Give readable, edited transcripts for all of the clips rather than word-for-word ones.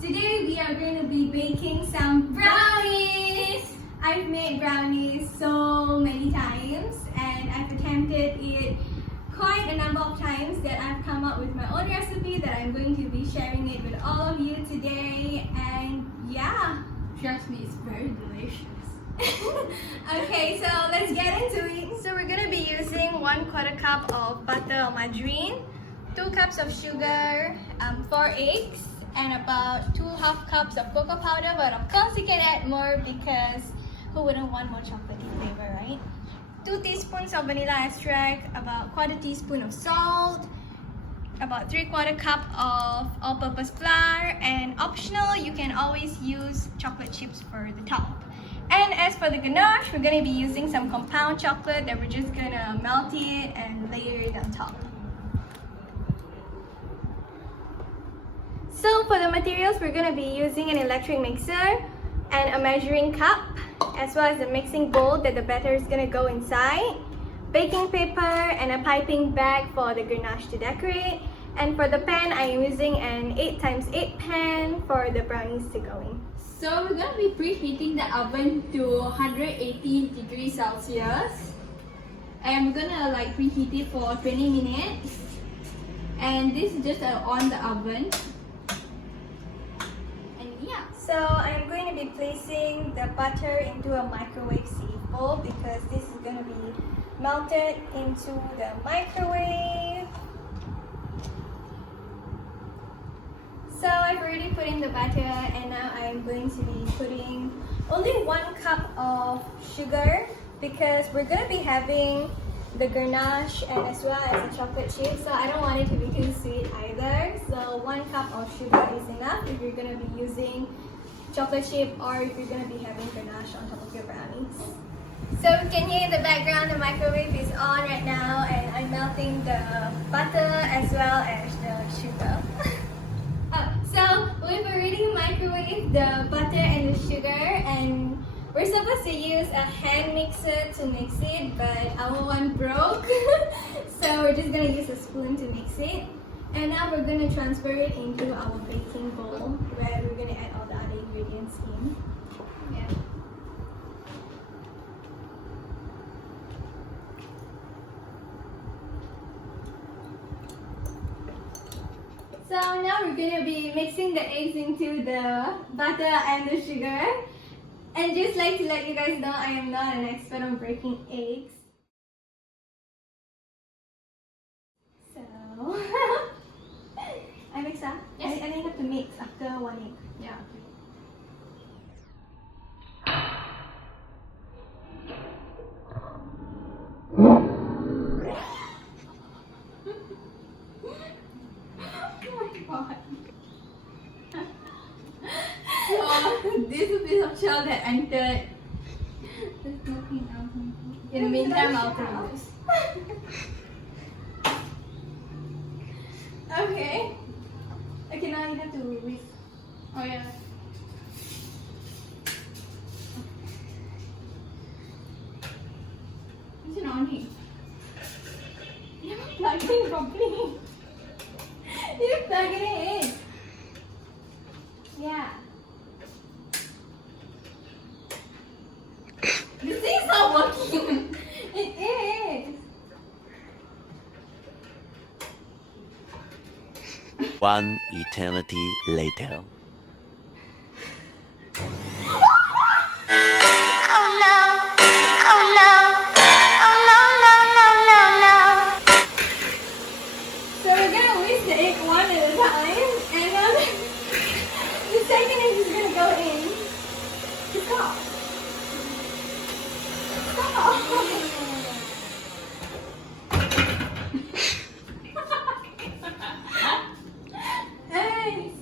Today we are going to be baking some brownies. I've made brownies so many times and I've attempted it quite a number of times that I've come up with my own recipe that I'm going to be sharing it with all of you today, and yeah, Trust me, it's very delicious. okay, so let's get into it. So we're going to be using 1/4 cup of butter or margarine, 2 cups of sugar, 4 eggs, and about 2½ cups of cocoa powder, but of course you can add more because who wouldn't want more chocolatey flavor, right? 2 teaspoons of vanilla extract, about 1/4 teaspoon of salt, about 3/4 cup of all-purpose flour, and optional, you can always use chocolate chips for the top. And as for the ganache, we're going to be using some compound chocolate that we're just going to melt it and layer it on top. So for the materials, we're going to be using an electric mixer and a measuring cup, as well as a mixing bowl that the batter is going to go inside, baking paper, and a piping bag for the ganache to decorate. And for the pan, I am using an 8x8 pan for the brownies to go in. So we're going to be preheating the oven to 180 degrees Celsius. And we're going to preheat it for 20 minutes. And this is just on the oven. So I'm going to be placing the butter into a microwave sieve bowl because this is going to be melted into the microwave. So I've already put in the butter and now I'm going to be putting only 1 cup of sugar because we're going to be having the ganache and as well as the chocolate chip, so I don't want it to be too sweet either. So 1 cup of sugar is enough if you're going to be using chocolate chip or if you're going to be having ganache on top of your brownies. So you can hear in the background the microwave is on right now and I'm melting the butter as well as the sugar. So we've already microwaved the butter and the sugar, and we're supposed to use a hand mixer to mix it, but our one broke. So we're just going to use a spoon to mix it. And now we're going to transfer it into our baking bowl where we're going to add all the other ingredients in. Yeah. So now we're going to be mixing the eggs into the butter and the sugar. And just like to let you guys know, I am not an expert on breaking eggs. So, I mix up? Yes. I have to mix after 1 egg. Yeah. So this is a piece of shell that entered. There's nothing else. In the meantime, I'll try this. Okay. Okay, now you have to whisk. Oh yeah. Is it on here? You're not plugging properly. You're plugging it in. Yeah. This thing's not working. It is. One eternity later. So we're gonna whisk the egg one at a time, and the second egg is gonna go in. Stop. Stop. Nice.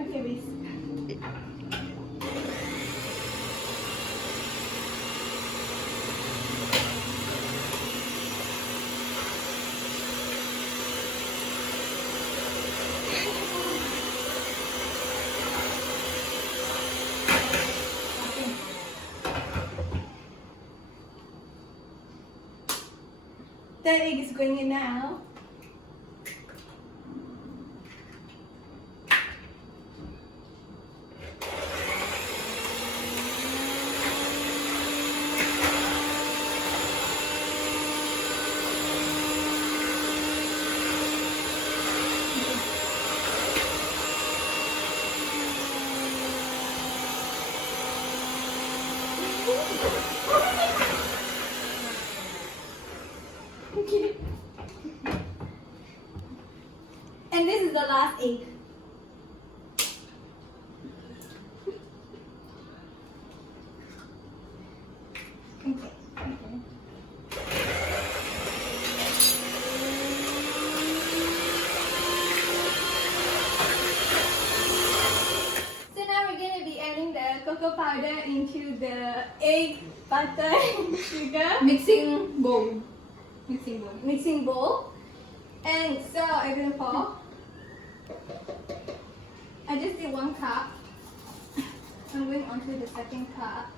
Okay, whisk. The egg is going in now. Okay. And this is the last egg. Okay. So now we're going to be adding the cocoa powder into the egg, butter, and sugar Mixing bowl. mixing bowl. And so I'm going to pour. I just did 1 cup. I'm going on to the second cup.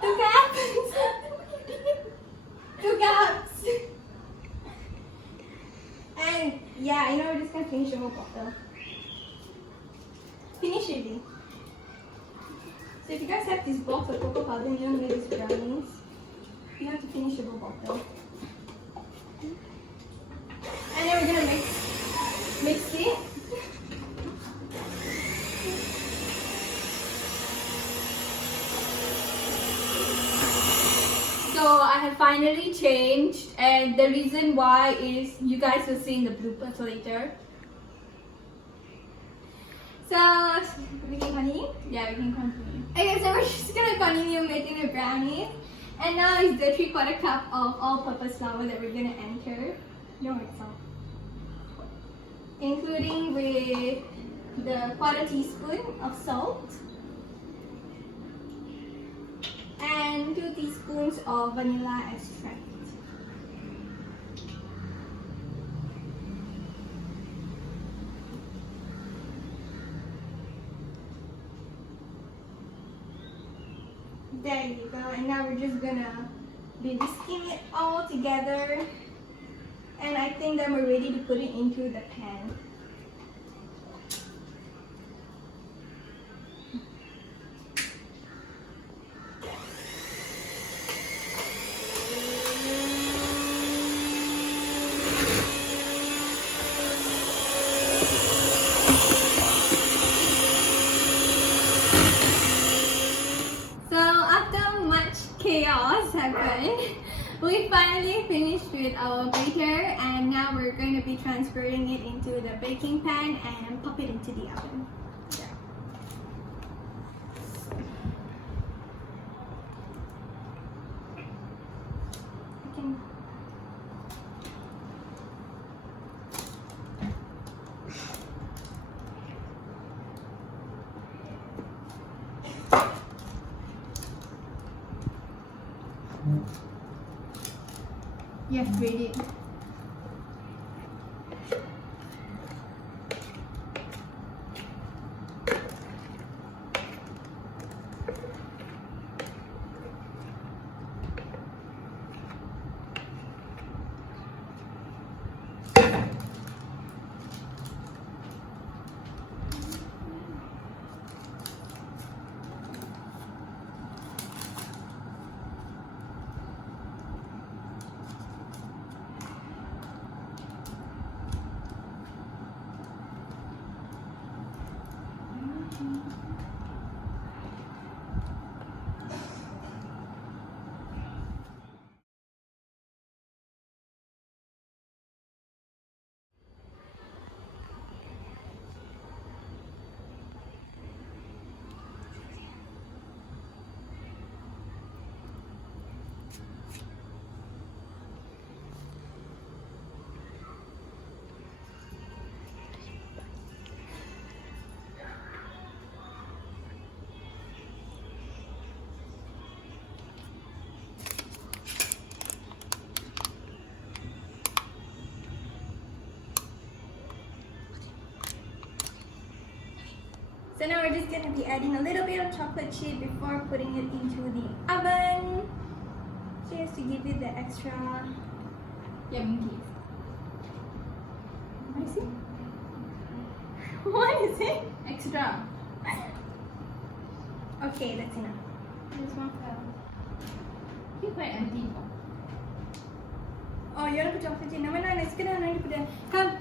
Two cups. 2 cups. And yeah, I know we're just gonna finish the whole bottle. Finish it. So if you guys have this box of cocoa powder and you want to make these brownies, you have to finish the whole bottle. And then we're gonna mix it. So I have finally changed, and the reason why is you guys will see in the bloopers later. So we can continue. Yeah, we can continue. Okay, so we're just gonna continue making the brownies. And now is the 3/4 cup of all-purpose flour that we're gonna enter. Don't worry, salt. Including with the 1/4 teaspoon of salt. And 2 teaspoons of vanilla extract. There you go. And now we're just gonna be whisking it all together. And I think that we're ready to put it into the pan. Chaos happened. We finally finished with our batter, and now we're going to be transferring it into the baking pan and pop it into the oven. Okay. Yes, ready. now we're just gonna be adding a little bit of chocolate chip before putting it into the oven, just to give it the extra Yum taste. What is it? What is it? Extra. Okay, that's enough. This one fell. Keep quite empty though. Oh, you wanna put chocolate chip? No, let's get on ready to put it. Come.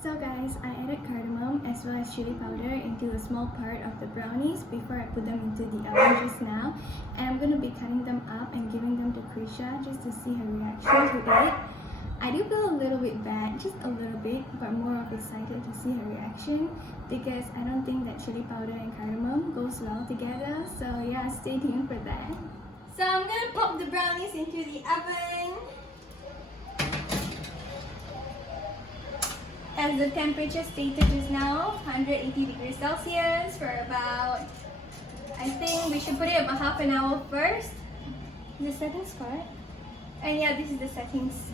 So guys, I added cardamom as well as chili powder into a small part of the brownies before I put them into the oven just now. And I'm going to be cutting them up and giving them to Krisha just to see her reaction to it. I do feel a little bit bad, just a little bit, but more of excited to see her reaction because I don't think that chili powder and cardamom goes well together. So yeah, stay tuned for that. So I'm going to pop the brownies into the oven. As the temperature stated just now, 180 degrees Celsius for about, I think we should put it about half an hour first. The settings part. And yeah, this is the settings.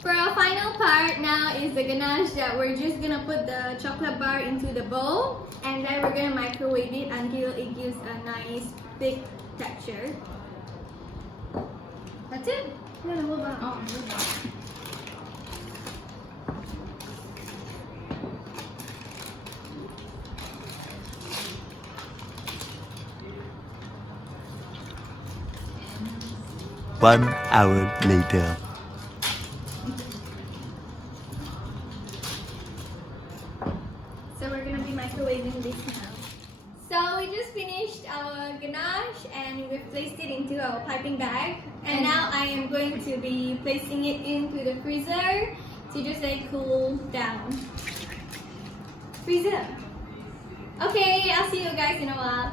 For our final part now is the ganache that we're just gonna put the chocolate bar into the bowl and then we're gonna microwave it until it gives a nice thick texture. That's it. No, the whole bar. Oh, the whole bar. One hour later. So we're gonna be microwaving this now. So we just finished our ganache and we've placed it into our piping bag. And now I am going to be placing it into the freezer to just like cool down. Freezer. Okay, I'll see you guys in a while.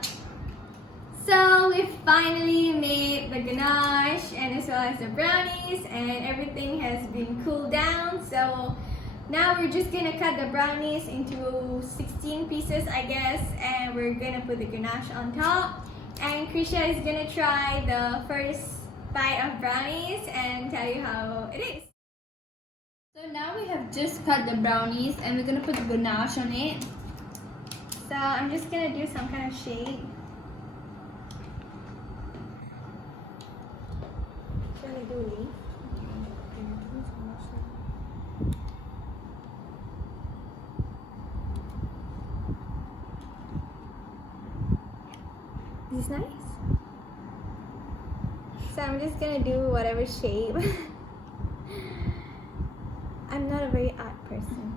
So we finally made the ganache and as well as the brownies and everything has been cooled down. So now we're just gonna cut the brownies into 16 pieces, I guess, and we're gonna put the ganache on top. And Krisha is gonna try the first bite of brownies and tell you how it is. So now we have just cut the brownies and we're gonna put the ganache on it. So I'm just gonna do some kind of shape. Gonna do leaf. Is this nice? So I'm just gonna do whatever shape. I'm not a very art person.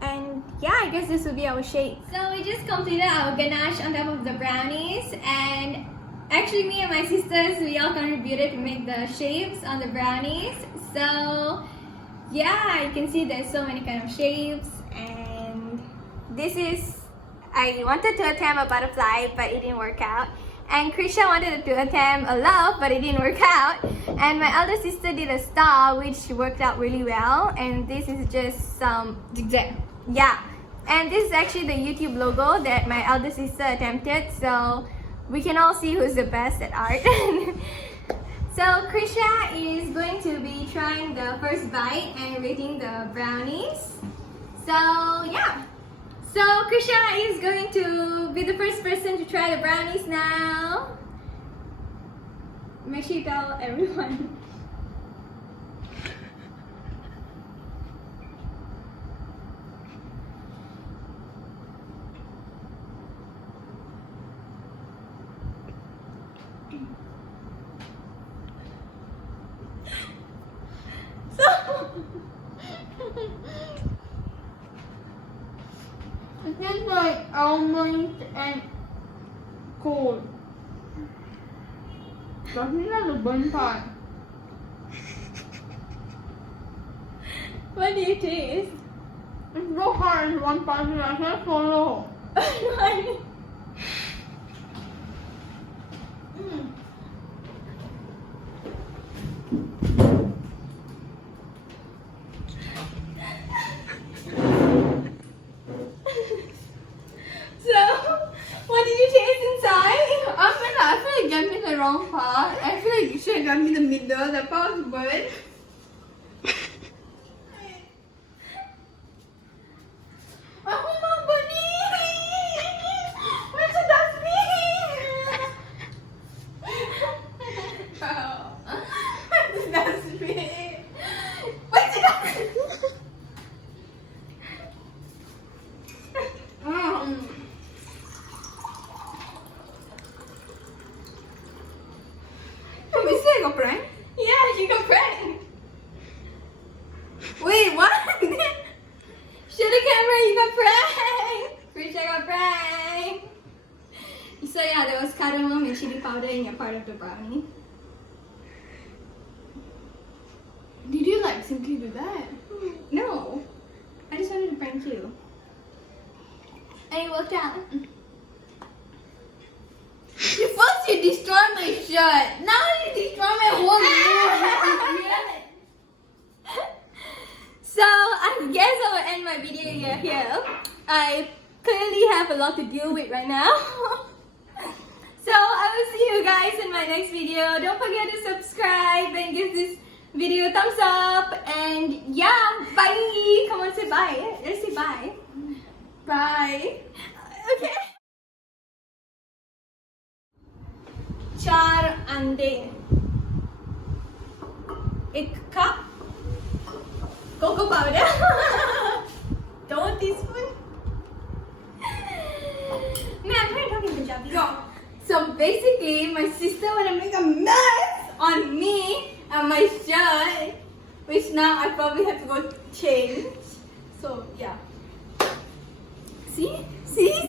And yeah, I guess this will be our shape. So we just completed our ganache on top of the brownies, and actually me and my sisters, we all contributed to make the shapes on the brownies. So yeah, you can see there's so many kind of shapes, and this is, I wanted to attempt a butterfly but it didn't work out. And Krisha wanted to attempt a love but it didn't work out. And my elder sister did a star which worked out really well. And this is just some zigzag. Yeah. And this is actually the YouTube logo that my elder sister attempted. So we can all see who's the best at art. So Krisha is going to be trying the first bite and rating the brownies. So yeah. So Krisha is going to be the first person to try the brownies now. Make sure you tell everyone. It tastes like almond and cold. Doesn't have the burnt part. What do you taste? It's so hard in one part, I can't swallow. wrong part. I feel like you should have done in the middle. The part was burnt. Oh, my bunny! Where's the dustbin? Where's the dustbin? Where's the dustbin? We still got prank? Yeah, you got pranked. Wait, what? Show the camera, you got pranked. Rich, I got pranked. So yeah, there was cardamom and chili powder in your part of the brownie. Did you like simply do that? No, I just wanted to prank you. And it worked out. First you destroyed my shirt. Now you destroy my whole mood. So I guess I will end my video here. I clearly have a lot to deal with right now. So I will see you guys in my next video. Don't forget to subscribe and give this video a thumbs up. And yeah, bye. Come on, say bye. Let's say bye. Bye. Okay. चार अंडे, एक cup cocoa powder, 2 teaspoon. Man, I'm trying to talk in Punjabi. So basically, my sister wanna make a mess on me and my shirt, which now I probably have to go change. So yeah. See?